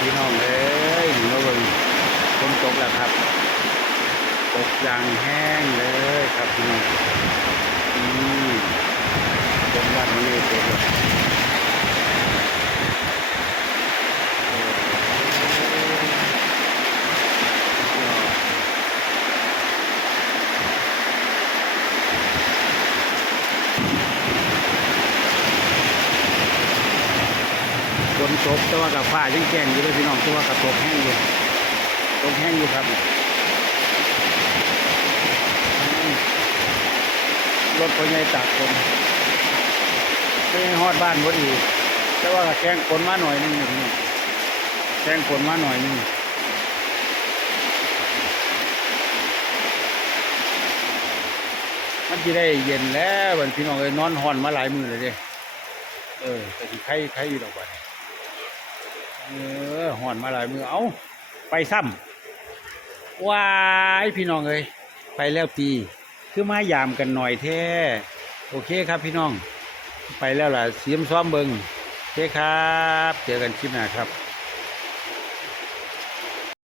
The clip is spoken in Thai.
พี่น้องเอ้ยหนูเบิ่งฝนตกแล้วครับตกอย่างแห้งเลยครับพี่น้องนี่เป็นบ้านมันนี่ตกแล้วฝ นตกแต่ว่ากับฟ้ายังแจ้งอยู่เลยพี่น้องแต่ว่ากับตกแห้งอยู่ตกแห้งอยู่ครับ รถพยายตักคนไม่ให้ฮอดบ้านพอดีแต่ว่าก็แกงฝนมาหน่อยนึงนะพี่งแกงฝนมาหน่อยนึงมันจะได้เย็นแล้วบัดพี่น้องเอ้ยนอนหอนมาหลายมือเลยเด้เออแต่ที่ใครใครอยู่ดอกบัด เออหอนมาหลายมือเอาไปซ้ำว้ายพี่น้องเอ้ยไปแล้วตีคือมายามกันหน่อยแท้โอเคครับพี่น้อง ไปแล้วล่ะเสียมซ้อมเบิงโอเคครับ เจอกันคลิปหน้าครับ